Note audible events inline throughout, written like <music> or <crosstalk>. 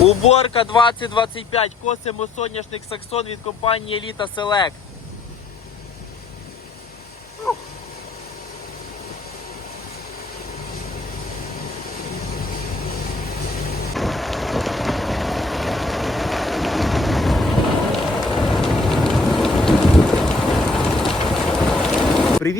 Уборка 2025. Косимо соняшник Саксон від компанії Еліта Селект.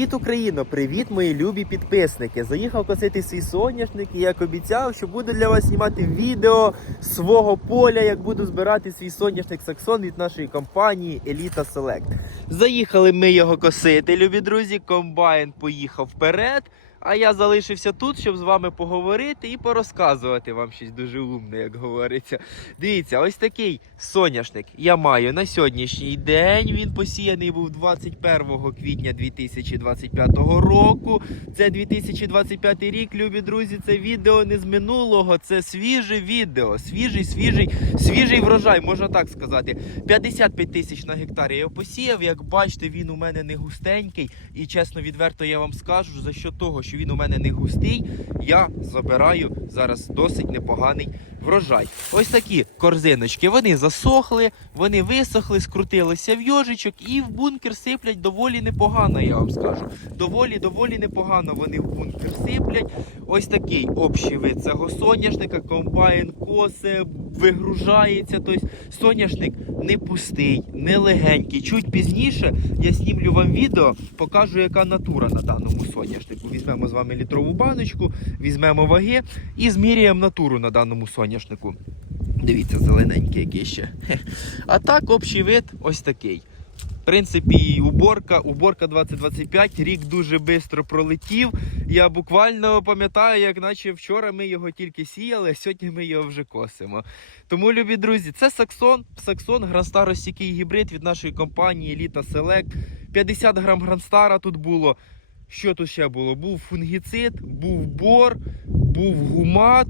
Привіт, Україно! Привіт, мої любі підписники! Заїхав косити свій соняшник і як обіцяв, що буду для вас знімати відео свого поля, як буду збирати свій соняшник Саксон від нашої компанії Еліта Селект. Заїхали ми його косити, любі друзі. Комбайн поїхав вперед. А я залишився тут, щоб з вами поговорити і порозказувати вам щось дуже умне, як говориться. Дивіться, ось такий соняшник я маю на сьогоднішній день. Він посіяний був 21 квітня 2025 року. Це 2025 рік, любі друзі. Це відео не з минулого, це свіже відео. Свіжий, свіжий, свіжий врожай, можна так сказати. 55 тисяч на гектар я посіяв. Як бачите, він у мене не густенький. І чесно, відверто я вам скажу, за що того, що він у мене не густий, я забираю зараз досить непоганий врожай. Ось такі корзиночки. Вони засохли, вони висохли, скрутилися в йожичок і в бункер сиплять доволі непогано, я вам скажу. Доволі, доволі непогано вони в бункер сиплять. Ось такий общий вид цього соняшника, комбайн косе, вигружається. Тобто соняшник не пустий, не легенький. Чуть пізніше я знімлю вам відео, покажу, яка натура на даному соняшнику. Візьмемо з вами літрову баночку, візьмемо ваги і зміряємо натуру на даному соняшнику. Дивіться, зелененький який ще. <laughs> А так, общий вид ось такий. Принципі, уборка, уборка 2025, рік дуже швидко пролетів. Я буквально пам'ятаю, як наче вчора ми його тільки сіяли, а сьогодні ми його вже косимо. Тому, любі друзі, це Саксон, Саксон, Гранстар стійкий гібрид від нашої компанії Еліта Селект. 50 грам Гранстара тут було. Що тут ще було? Був фунгіцид, був бор, був гумат,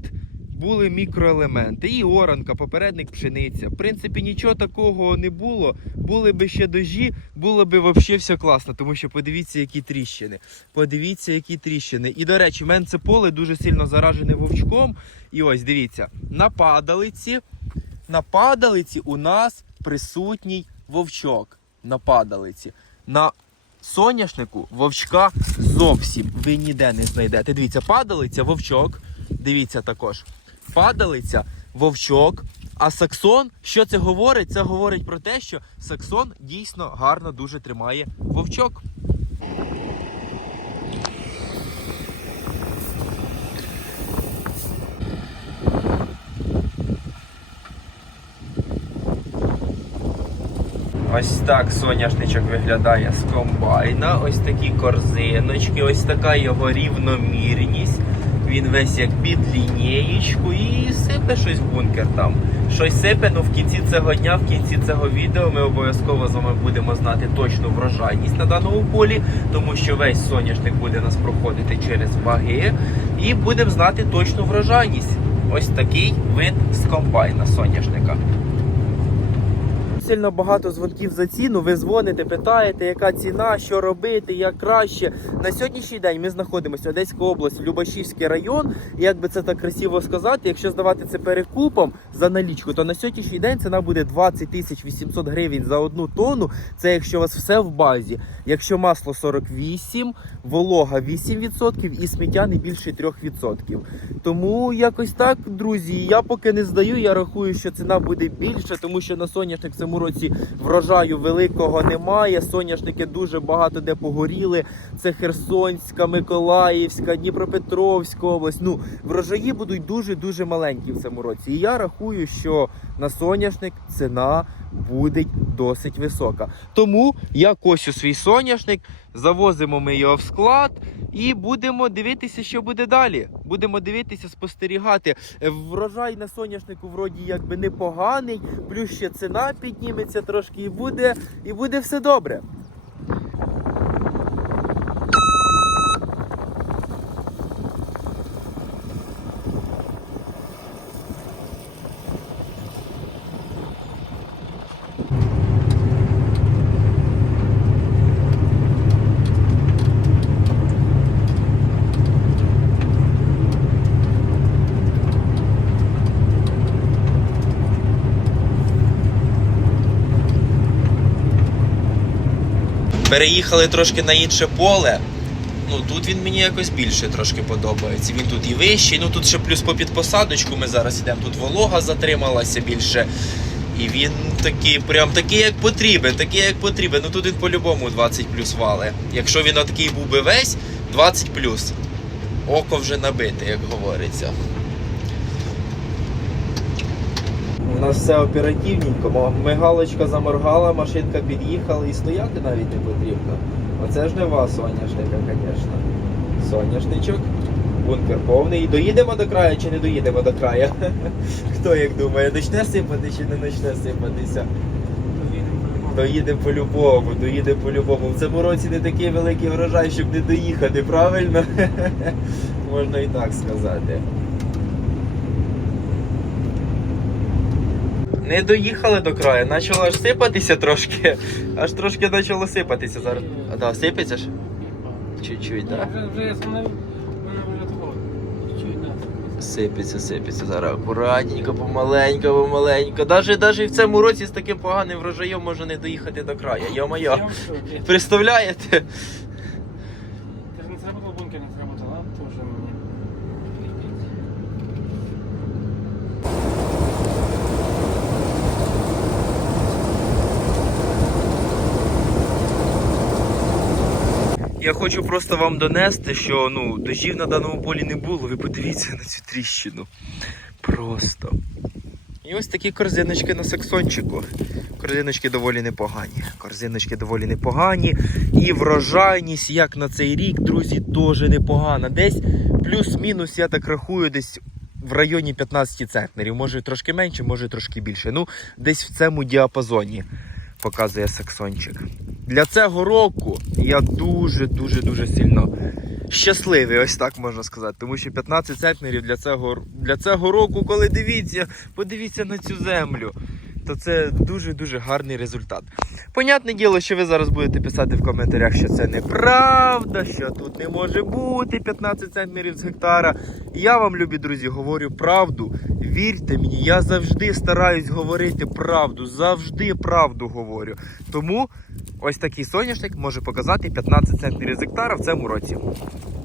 були мікроелементи. І оранка, попередник пшениця. В принципі, нічого такого не було. Були би ще дожі, було би взагалі все класно, тому що подивіться, які тріщини. Подивіться, які тріщини. І, до речі, в мене це поле дуже сильно заражене вовчком. І ось дивіться, на падалиці, на падалиці у нас присутній вовчок. На падалиці. На соняшнику вовчка зовсім ви ніде не знайдете. Дивіться, падалиця, вовчок. Дивіться також. Падалиця, вовчок. А саксон, що це говорить? Це говорить про те, що саксон дійсно гарно дуже тримає вовчок. Ось так соняшничок виглядає з комбайна. Ось такі корзиночки, ось така його рівномірність. Він весь як під лінієчку і сипе щось в бункер там. Щось сипе, ну в кінці цього дня, в кінці цього відео ми обов'язково з вами будемо знати точну врожайність на даному полі, тому що весь соняшник буде нас проходити через ваги. І будемо знати точну врожайність. Ось такий вид з комбайна соняшника. Сильно багато дзвонків за ціну. Ви дзвоните, питаєте, яка ціна, що робити, як краще. На сьогоднішній день ми знаходимося в Одеська область, Любашівський район. Як би це так красиво сказати, якщо здавати це перекупом за налічку, то на сьогоднішній день ціна буде 20 тисяч 800 гривень за одну тонну. Це якщо у вас все в базі. Якщо масло 48, волога 8% і сміття не більше 3%. Тому якось так, друзі. Я поки не здаю. Я рахую, що ціна буде більша, тому що на соняшник в році врожаю великого немає. Соняшники дуже багато де погоріли. Це Херсонська, Миколаївська, Дніпропетровська область. Ну, врожаї будуть дуже дуже маленькі в цьому році. І я рахую, що на соняшник ціна буде досить висока. Тому я косю свій соняшник, завозимо ми його в склад і будемо дивитися, що буде далі. Будемо дивитися, спостерігати. Врожай на соняшнику вроді якби непоганий, плюс ще ціна підніметься трошки і буде, і буде все добре. Переїхали трошки на інше поле. Ну тут він мені якось більше трошки подобається. Він тут і вищий. Ну тут ще плюс по підпосадочку ми зараз йдемо. Тут волога затрималася більше. І він такий, прям такий, як потрібен, такий, як потрібен. Ну тут він по-любому 20 плюс вали. Якщо він отакий був би весь, 20 плюс. Око вже набите, як говориться. У нас все оперативненько. Мигалочка заморгала, машинка під'їхала і стояти навіть не потрібно. Оце ж не вас, соняшника, звісно. Соняшничок. Бункер повний. Доїдемо до краю чи не доїдемо до краю? <laughs> Хто як думає, почне сипати чи не почне сипатися? Доїдемо по-любому, доїдемо по-любому. В цьому році не такий великий врожай, щоб не доїхати, правильно? <laughs> Можна і так сказати. Не доїхали до краю, почало аж сипатися трошки. Аж трошки почало сипатися зараз. А да, сипеться ж? Чуть-чуть, так? Вже, вже я встановив, мене да. Сипеться, сипеться зараз акуратненько, помаленько, помаленько. Даже, даже в цьому році з таким поганим врожаєм може не доїхати до краю. Йо-моє. Представляєте? Ти ж не сработав бункер, не сработав, а? Тоже мені. Я хочу просто вам донести, що ну, дощів на даному полі не було. Ви подивіться на цю тріщину. Просто. І ось такі корзиночки на саксончику. Корзиночки доволі непогані. Корзиночки доволі непогані. І врожайність, як на цей рік, друзі, теж непогана. Десь плюс-мінус, я так рахую, десь в районі 15 центнерів. Може трошки менше, може трошки більше. Ну, десь в цьому діапазоні показує саксончик. Для цього року я дуже дуже дуже сильно щасливий, ось так можна сказати. Тому що 15 центнерів для цього, для цього року, коли дивіться, подивіться на цю землю, то це дуже дуже гарний результат. Понятне діло, що ви зараз будете писати в коментарях, що це неправда, що тут не може бути 15 центнерів з гектара. Я вам, любі друзі, говорю правду. Вірте мені, я завжди стараюсь говорити правду, завжди правду говорю. Тому ось такий соняшник може показати 15 центнерів з гектара в цьому році.